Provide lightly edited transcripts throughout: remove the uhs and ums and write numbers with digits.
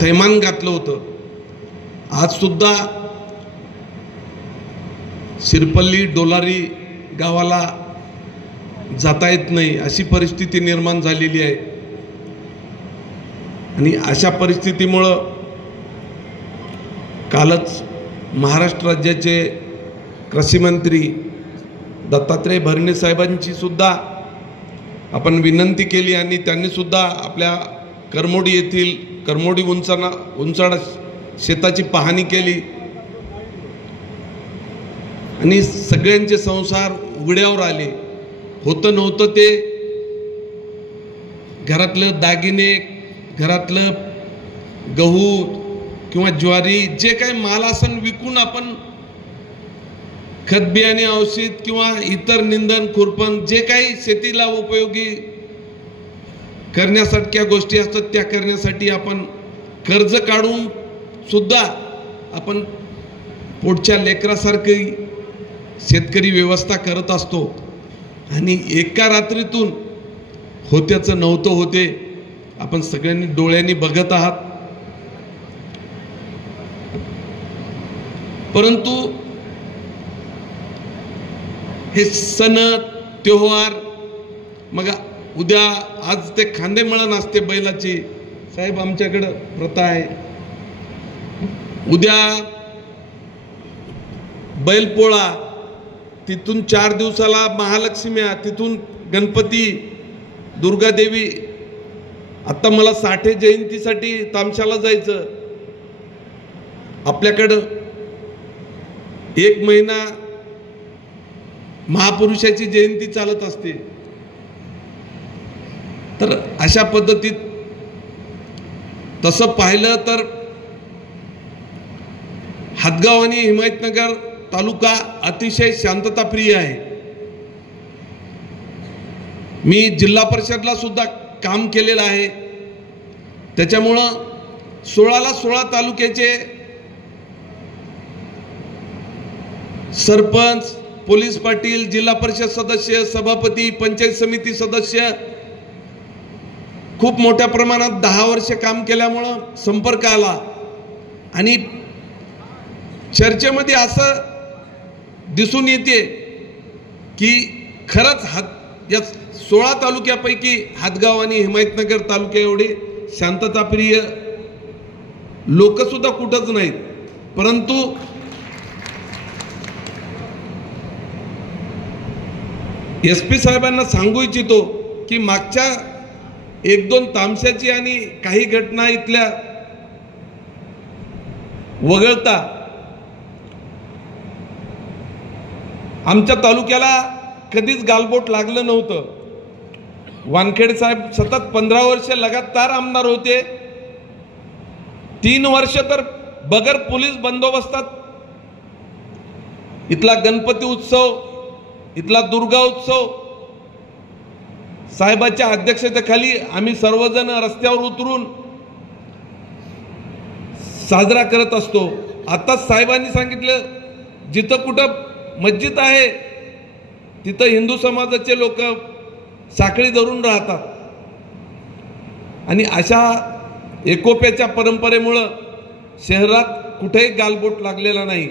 थैमान घातलं होतं। आज सुद्धा शिरपल्ली डोलारी गावाला जाता येत नाही अशी परिस्थिती निर्माण झालेली आहे। आणि अशा परिस्थितीमुळं कालच महाराष्ट्र राज्याचे कृषी मंत्री दत्तात्रय भरणे साहेबांची सुद्धा आपण विनंती केली आणि त्यांनी सुद्धा आपल्या करमोडी येथील करमोडी उंचाड शेताची पाहणी केली आणि सगळ्यांचे संसार उघड्यावर आले। होतं नव्हतं ते घरातलं दागिने, घरातलं गहू किंवा ज्वारी जे काही माल असन विकून आपण खत बियाणे औषध किंवा इतर निंदन खुरपण जे काही शेतीला उपयोगी करण्यासारख्या गोष्टी असतात त्या करण्यासाठी आपण कर्ज काढून सुद्धा आपण पुढच्या लेकरासारखी शेतकरी व्यवस्था करत असतो। आणि एका रात्रीतून होत्याचं नव्हतं होते आपण सगळ्यांनी डोळ्यांनी बघत आहात। परंतु हे सण त्योहार मग उद्या आज ते खांदेमळण असते बैलाची साहेब आमच्याकडे प्रथा आहे। उद्या बैलपोळा, तिथून 4 दिवसाला महालक्ष्म्या, तिथून गणपती, दुर्गादेवी। आता मला साठे जयंतीसाठी तामशाला जायचं। आपल्याकडं 1 महिना महापुरुषाची जयंती चालत असते। तर अशा पद्धतीत तसं पाहिलं तर हातगाव आणि हिमायतनगर तालुका अतिशय शांतताप्रिय आहे। मी जिल्हा परिषदला सुद्धा काम केलेलं आहे। त्याच्यामुळं 16ला 16 तालुक्याचे सरपंच, पोलीस पाटील, जिल्हा परिषद सदस्य, सभापती, पंचायत समिती सदस्य खूप मोठ्या प्रमाणात 10 वर्ष काम केल्यामुळं संपर्क आला आणि चर्चेमध्ये असं दिसून येते की खरंच या 16 तालुक्यापैकी हातगाव आणि हिमायतनगर तालुक्या एवढे शांतताप्रिय लोक सुद्धा कुठंच नाहीत। परंतु SP साहेबांना सांगू इच्छितो की मागच्या 1-2 तामशाची आणि काही घटना इथल्या वगळता आमच्या तालुक्याला कधीच गालबोट लागलं नव्हतं। वानखेडे साहेब सतत 15 वर्ष लगातार आमदार होते। 3 वर्ष तर बगर पोलीस बंदोबस्तात इथला गणपती उत्सव, इथला दुर्गा उत्सव साहेबांच्या अध्यक्षतेखाली आम्ही सर्वजण रस्त्यावर उतरून साजरा करत असतो। आता साहेबांनी सांगितलं जिथं कुठं मस्जिद आहे तिथं हिंदू समाजाचे लोक साखळी धरून राहतात आणि अशा एकोप्याच्या परंपरेमुळे शहरात कुठेही गालबोट लागलेला नाही।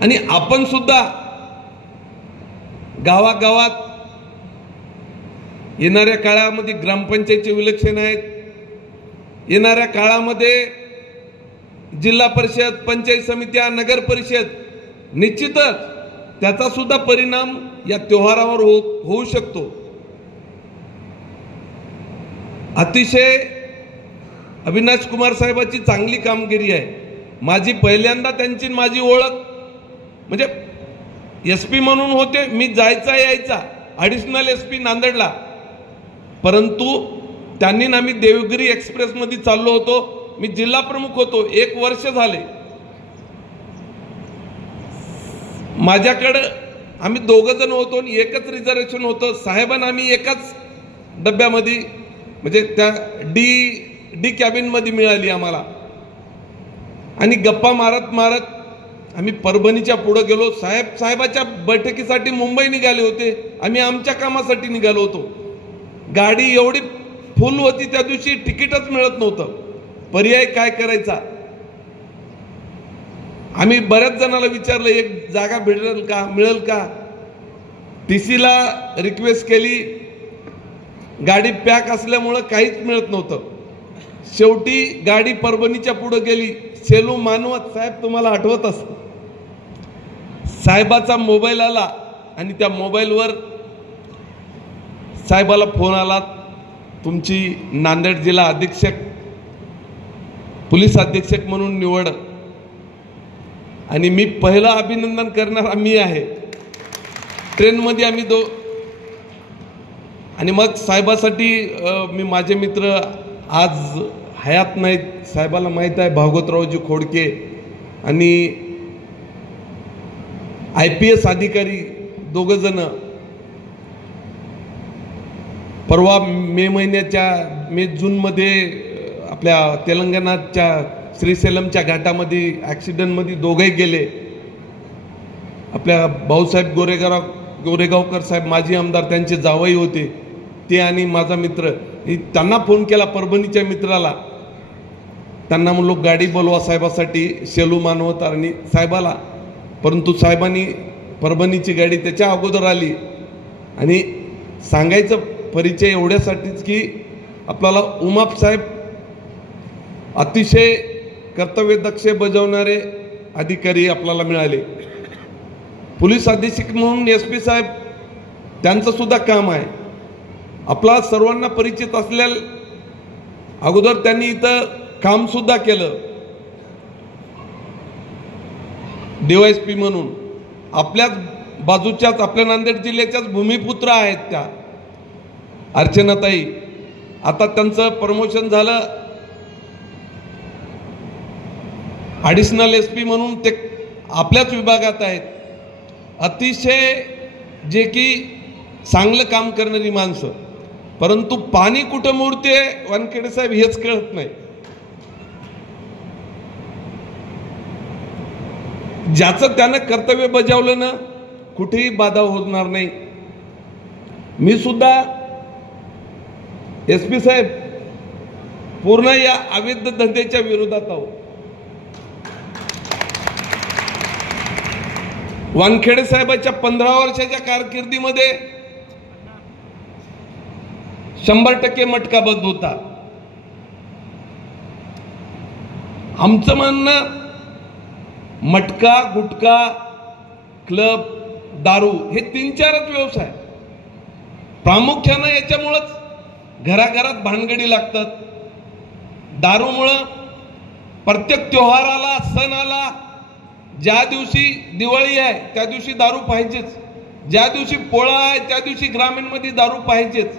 आणि आपण सुद्धा गावागावात येणाऱ्या काळामध्ये ग्रामपंचायतचे इलेक्शन आहेत, येणाऱ्या काळामध्ये जिल्हा परिषद, पंचायत समित्या, नगर परिषद, निश्चितच त्याचा सुद्धा परिणाम या त्योहारावर होऊ शकतो। अतिशय अविनाश कुमार साहेबांची चांगली कामगिरी आहे। माझी पहिल्यांदा त्यांची माझी ओळख म्हणजे SP म्हणून होते, मी जायचा यायचा ॲडिशनल SP नांदेडला, परंतु त्यांनी ना मी देवगिरी एक्सप्रेस मध्ये चाललो होतो, मी जिल्हा प्रमुख होतो, 1 वर्ष झाले। माझ्याकडे आम्ही 2 जण होतो आणि एकच रिझर्वेशन होतं। साहेबांना आम्ही एकाच डब्यामध्ये म्हणजे त्या डी कॅबिन मध्ये मिळाली आम्हाला आणि गप्पा मारत मारत आम्ही परभणीच्या पुढे गेलो। साहेबाच्या बैठकीसाठी मुंबई निघाले होते, आम्ही आमच्या कामासाठी निघालो होतो। गाडी एवढी फुल होती त्या दिवशी तिकीटच मिळत नव्हतं. पर्याय काय करायचा. आम्ही बऱ्याच जणांना विचारलं एक जागा भेटेल का, मिळेल का. टीसीला रिक्वेस्ट केली, गाडी पॅक असल्यामुळं काहीच मिळत नव्हतं. शेवटी गाडी परभणीच्या पुढे गेली. सेलू मानवत साहेब तुम्हाला आठवत असतं, साहेबाचा मोबाईल आला आणि त्या मोबाईलवर साहेबाला फोन आला, तुमची नांदेड जिल्हा अधीक्षक पोलीस अधीक्षक म्हणून निवड आणि मी पहिलं अभिनंदन करणारा मी आहे. ट्रेनमध्ये आम्ही आणि मग साहेबासाठी मी माझे मित्र आज हयात नाहीत, साहेबाला माहीत आहे, भागवतरावजी खोडके आणि IPS अधिकारी दोघं जण परवा मे जूनमध्ये आपल्या तेलंगणाच्या श्रीसेलमच्या घाटामध्ये ॲक्सिडेंटमध्ये दोघंही गेले. आपल्या भाऊसाहेब गोरेगावकर साहेब माजी आमदार त्यांचे जावई होते ते आणि माझा मित्र. त्यांना फोन केला परभणीच्या मित्राला, त्यांना म्हणलो गाडी बोलवा साहेबासाठी शेलू मानवत आणि साहेबाला. परंतु साहेबांनी परभणीची गाडी त्याच्या अगोदर आली. आणि सांगायचं परिचय एवढ्यासाठीच की आपल्याला उमाप साहेब अतिशय कर्तव्यदक्ष बजावणारे अधिकारी आपल्याला मिळाले. पोलीस अधीक्षक म्हणून SP साहेब त्यांचं सुद्धा काम आहे. आपला सर्वांना परिचित असल्या अगोदर त्यांनी इथं काम सुद्धा केलं DYSP म्हणून. आपल्याच बाजूच्याच आपल्या नांदेड जिल्ह्याच्याच भूमिपुत्र आहेत त्या अर्चनाताई. आता त्यांचं प्रमोशन झालं, ॲडिशनल SP म्हणून ते आपल्याच विभागात आहेत. अतिशय जे की चांगलं काम करणारी माणसं. परंतु पाणी कुठं मुरते वानखेडे साहेब हेच कळत नाही. ज्याचं त्यानं कर्तव्य बजावलं ना कुठेही बाधा होणार नाही. मी सुद्धा SP साहेब पूर्ण या अवैध धंद्याच्या विरोधात आहोत. वानखेडे साहेबांच्या 15 वर्षाच्या कारकिर्दीमध्ये 100% मटका बंद होता. आमचं म्हणणं मटका, गुटखा, क्लब, दारू हे 3-4च व्यवसाय प्रामुख्यानं. याच्यामुळंच घराघरात भानगडी लागतात. दारूमुळं प्रत्येक त्योहाराला, सणाला, ज्या दिवशी दिवाळी आहे त्या दिवशी दारू पाहिजेच, ज्या दिवशी पोळा आहे त्या दिवशी ग्रामीणमध्ये दारू पाहिजेच,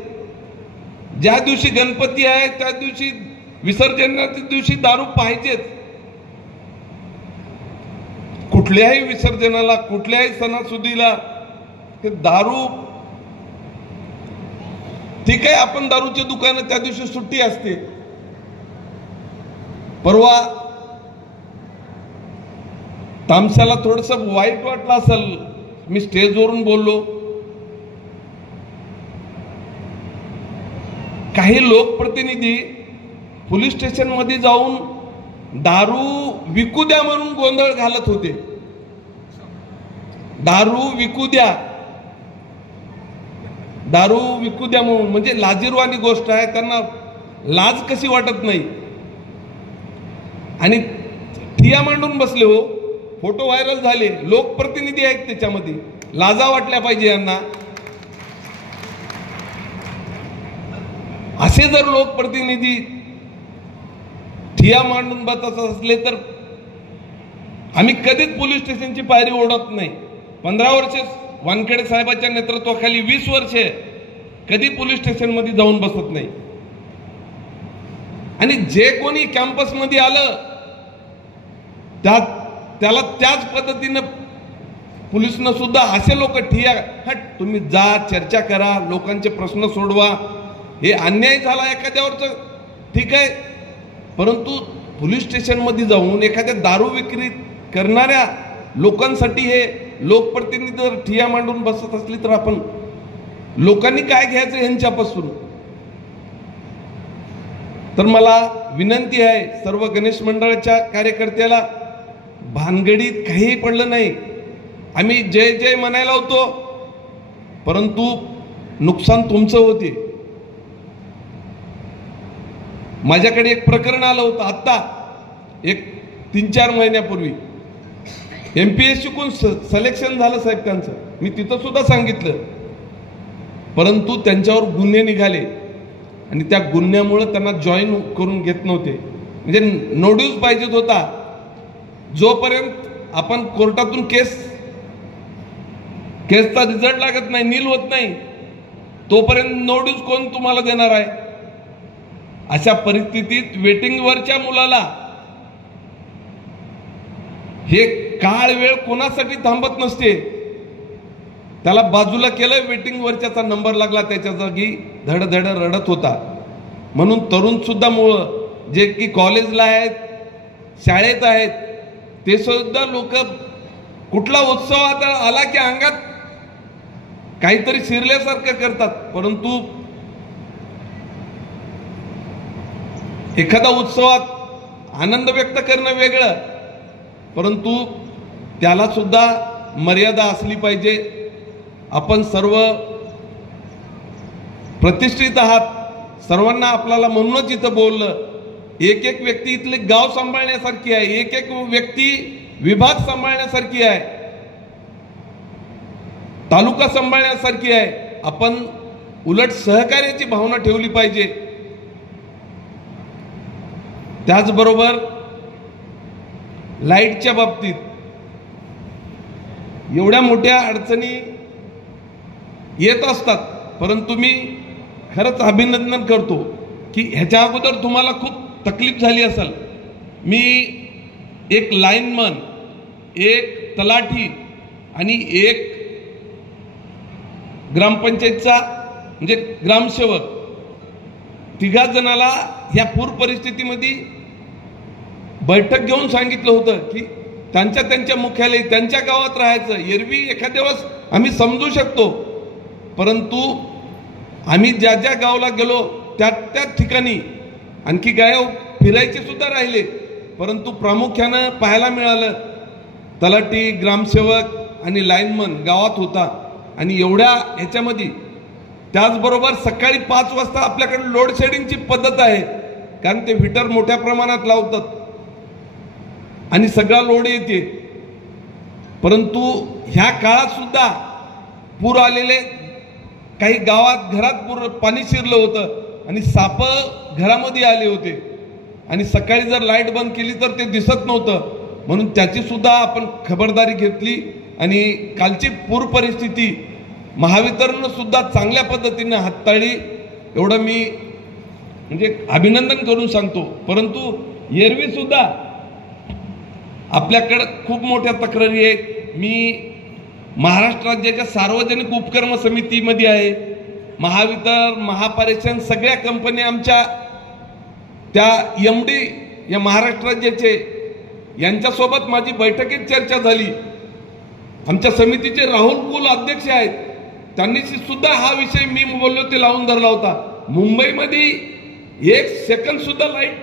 ज्या दिवशी गणपती आहे त्या दिवशी, विसर्जनाच्या दिवशी दारू पाहिजेच. कुठल्याही विसर्जनाला, कुठल्याही सणासुदीला ते दारू. ठीक आहे, आपण दारूची दुकानं त्या दिवशी सुट्टी असते. परवा तामसाला थोडंसं वाईट वाटलं असेल, मी स्टेजवरून बोललो. काही लोकप्रतिनिधी पोलीस स्टेशनमध्ये जाऊन दारू विकू द्या म्हणून गोंधळ घालत होते. दारू विकू द्या, दारू विकू द्या म्हणून, म्हणजे लाजिरवाणी गोष्ट आहे. त्यांना लाज कशी वाटत नाही. आणि ठिया मांडून बसले हो, फोटो व्हायरल झाले, लोकप्रतिनिधी आहेत त्याच्यामध्ये. लाजा वाटल्या पाहिजे यांना. असे जर लोकप्रतिनिधी ठिया मांडून बसत असले तर आम्ही कधीच पोलीस स्टेशनची पायरी ओढत नाही. 15 वर्षे वानखेडे साहेबांच्या नेतृत्वाखाली 20 वर्षे कधी पोलीस स्टेशनमध्ये जाऊन बसत नाही. आणि जे कोणी कॅम्पसमध्ये आलं त्याला त्याच पद्धतीनं पोलिसनं सुद्धा असे लोक ठिया, हट तुम्ही जा, चर्चा करा, लोकांचे प्रश्न सोडवा. हे अन्याय झाला एखाद्यावरच ठीक आहे, परंतु पोलीस स्टेशनमध्ये जाऊन एखाद्या दारू विक्री करणाऱ्या लोकांसाठी हे लोकप्रतिनिधी जर ठिया मांडून बसत असली तर आपण लोकांनी काय घ्यायचं यांच्यापासून. तर मला विनंती आहे सर्व गणेश मंडळाच्या कार्यकर्त्याला, भानगडीत काहीही पडलं नाही. आम्ही जय जय म्हणायला होतो, परंतु नुकसान तुमचं होते. माझ्याकडे एक प्रकरण आलं होतं आत्ता एक 3-4 महिन्यापूर्वी. MPSC कोण सिलेक्शन झालं साहेब त्यांचं, मी तिथं सुद्धा सांगितलं, परंतु त्यांच्यावर गुन्हे निघाले आणि त्या गुन्ह्यामुळे त्यांना जॉईन करून घेत नव्हते. म्हणजे नोड्यूस पाहिजेत होता. जोपर्यंत आपण कोर्टातून केसचा रिझल्ट लागत नाही, नील होत नाही, तोपर्यंत नोड्यूस कोण तुम्हाला देणार आहे. अशा परिस्थितीत वेटिंगवरच्या मुलाला हे काळ वेळ कोणासाठी थांबत नसते. त्याला बाजूला केलं, वेटिंगवरच्याचा नंबर लागला, त्याच्या जागी धडधड रडत होता. म्हणून तरुण सुद्धा मुलं जे की कॉलेजला आहेत, शाळेत आहेत, ते सुद्धा लोक कुठला उत्सव आता आला की अंगात काहीतरी शिरल्यासारखं करतात. परंतु एखादा उत्सवात आनंद व्यक्त करणं वेगळं, परंतु त्याला सुद्धा मर्यादा असली पाहिजे. आपण सर्व प्रतिष्ठित आहात, सर्वांना आपल्याला म्हणूनच इथं बोललं. एक एक व्यक्ती इथले गाव सांभाळण्यासारखी आहे, एक एक व्यक्ती विभाग सांभाळण्यासारखी आहे, तालुका सांभाळण्यासारखी आहे. आपण उलट सहकार्याची भावना ठेवली पाहिजे. त्याचबरोबर लाईटच्या बाबतीत एवढ्या मोठ्या अडचणी येत असतात, परंतु मी खरंच अभिनंदन करतो की ह्याच्या अगोदर तुम्हाला खूप तकलीफ झाली असेल. मी एक लाईनमन, एक तलाठी आणि एक ग्रामपंचायतचा म्हणजे ग्रामसेवक, तिघा जणाला ह्या पूर परिस्थितीमध्ये बैठक घेऊन सांगितलं होतं की त्यांच्या मुख्यालय त्यांच्या गावात राहायचं. एरवी एखाद्या वेळेस आम्ही समजू शकतो, परंतु आम्ही ज्या ज्या गावाला गेलो त्या ठिकाणी आणखी गाव फिरायचे सुद्धा राहिले, परंतु प्रामुख्यानं पाहायला मिळालं तलाठी, ग्रामसेवक आणि लाईनमन गावात होता. आणि एवढ्या ह्याच्यामध्ये त्याचबरोबर सकाळी 5 वाजता आपल्याकडे लोड शेडिंगची पद्धत आहे, कारण ते हीटर मोठ्या प्रमाणात लावतात आणि सगळा लोड येते. परंतु ह्या काळात सुद्धा पूर आलेले काही गावात घरात पाणी शिरलं होतं आणि साप घरामध्ये आले होते आणि सकाळी जर लाईट बंद केली तर ते दिसत नव्हतं. म्हणून त्याची सुद्धा आपण खबरदारी घेतली आणि कालची पूर परिस्थिती महावितरण सुद्धा चांगल्या पद्धतीने हाताळली, एवढं मी म्हणजे अभिनंदन करून सांगतो. परंतु एरवी सुद्धा आपल्याकडे खूप मोठ्या तक्रारी आहेत. मी महाराष्ट्र राज्याच्या सार्वजनिक उपक्रम समितीमध्ये आहे. महावितरण, महापारेषण सगळ्या कंपन्या आमच्या त्या MD या महाराष्ट्र राज्याचे यांच्यासोबत माझी बैठकीत चर्चा झाली. आमच्या समितीचे राहुल कुल अध्यक्ष आहेत, त्यांनी सुद्धा हा विषय मी बोललो ते लावून धरला होता. मुंबईमध्ये 1 सेकंद सुद्धा लाईट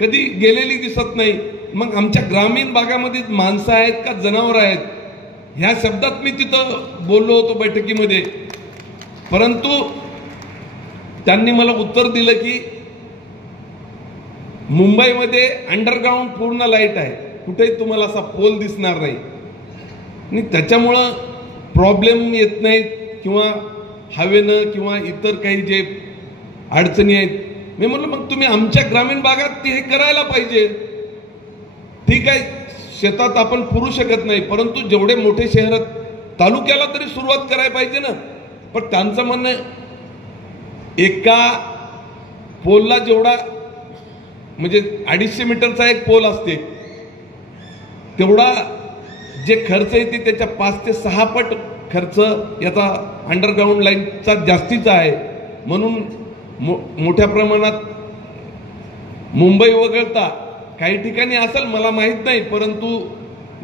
कधी गेलेली दिसत नाही. मग आमच्या ग्रामीण भागामध्ये माणसं आहेत का जनावर आहेत, ह्या शब्दात मी तिथं बोललो होतो बैठकीमध्ये. परंतु त्यांनी मला उत्तर दिलं की मुंबईमध्ये अंडरग्राऊंड पूर्ण लाईट आहे, कुठेही तुम्हाला असा पोल दिसणार नाही आणि त्याच्यामुळं प्रॉब्लेम येत नाहीत किंवा हवेनं किंवा इतर काही जे अडचणी आहेत. मी म्हटलं मग तुम्ही आमच्या ग्रामीण भागात हे करायला पाहिजे. ठीक आहे, शेतात आपण पुरू शकत नाही, परंतु जेवढे मोठे शहरात तालुक्याला तरी सुरुवात करायला पाहिजे ना. पण त्यांचं म्हणणं एका पोलला जेवढा म्हणजे 250 मीटरचा एक पोल असते, तेवढा जे खर्च येते त्याच्या 5 ते 6 पट खर्च याचा अंडरग्राऊंड लाईनचा जास्तीचा आहे. म्हणून मोठ्या प्रमाणात मुंबई वगळता काही ठिकाणी असेल मला माहित नाही, परंतु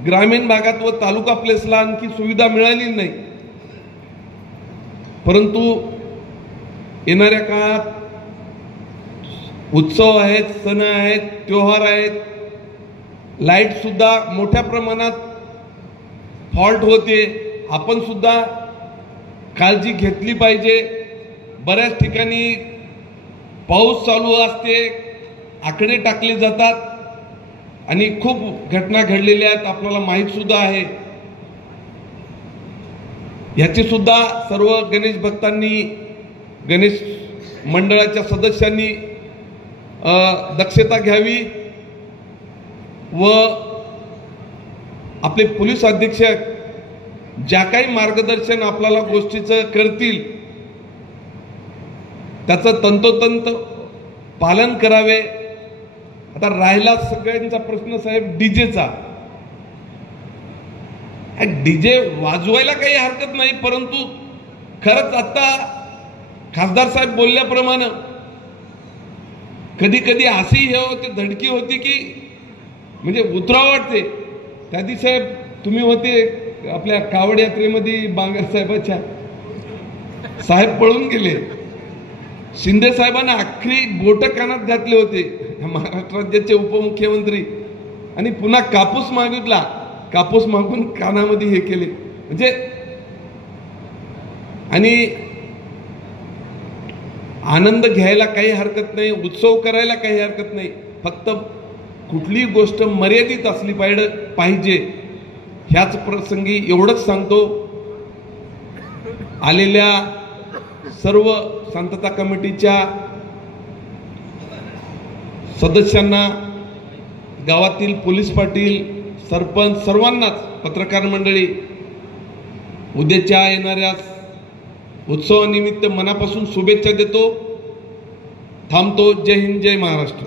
ग्रामीण भागात व तालुका प्लेसला आणखी सुविधा मिळाली नाही. परंतु येणाऱ्या काळात उत्सव आहेत, सण आहेत, त्योहार आहेत, लाईट सुद्धा मोठ्या प्रमाणात फॉल्ट होते. आपण सुद्धा काळजी घेतली पाहिजे. बऱ्याच ठिकाणी पाऊस चालू असते, आकडे टाकले जातात आणि खूप घटना घडलेल्या आहेत, आपल्याला माहीत सुद्धा आहे. याची सुद्धा सर्व गणेश भक्तांनी, गणेश मंडळाच्या सदस्यांनी दक्षता घ्यावी व आपले पोलीस अधीक्षक ज्या काही मार्गदर्शन आपल्याला गोष्टीचं करतील त्याचं तंतोतंत पालन करावे. आता राहिला सगळ्यांचा प्रश्न साहेब डीजेचा. डीजे वाजवायला काही हरकत नाही, परंतु खरंच आता खासदार साहेब बोलल्याप्रमाणे कधी कधी अशी हे होते, धडकी होती की म्हणजे उतरावं वाटते. त्या दिवशी साहेब तुम्ही होते आपल्या कावड यात्रेमध्ये बांगर साहेबाच्या, साहेब पळून गेले. शिंदे साहेबांना अख्खी बोट कानात घातले होते महाराष्ट्र राज्याचे उपमुख्यमंत्री, आणि पुन्हा कापूस मागितला, कापूस मागून कानामध्ये हे केले. म्हणजे आणि आनंद घ्यायला काही हरकत नाही, उत्सव करायला काही हरकत नाही, फक्त कुठली गोष्ट मर्यादित असली पाहिजे. ह्याच प्रसंगी एवढंच सांगतो, आलेल्या सर्व शांतता कमिटीच्या सदस्यांना, गावातील पोलीस पाटील, सरपंच, सर्वांनाच, पत्रकार मंडळी, उद्याच्या येणाऱ्या उत्सवानिमित्त मनापासून शुभेच्छा देतो. थांबतो. जय हिंद, जय महाराष्ट्र.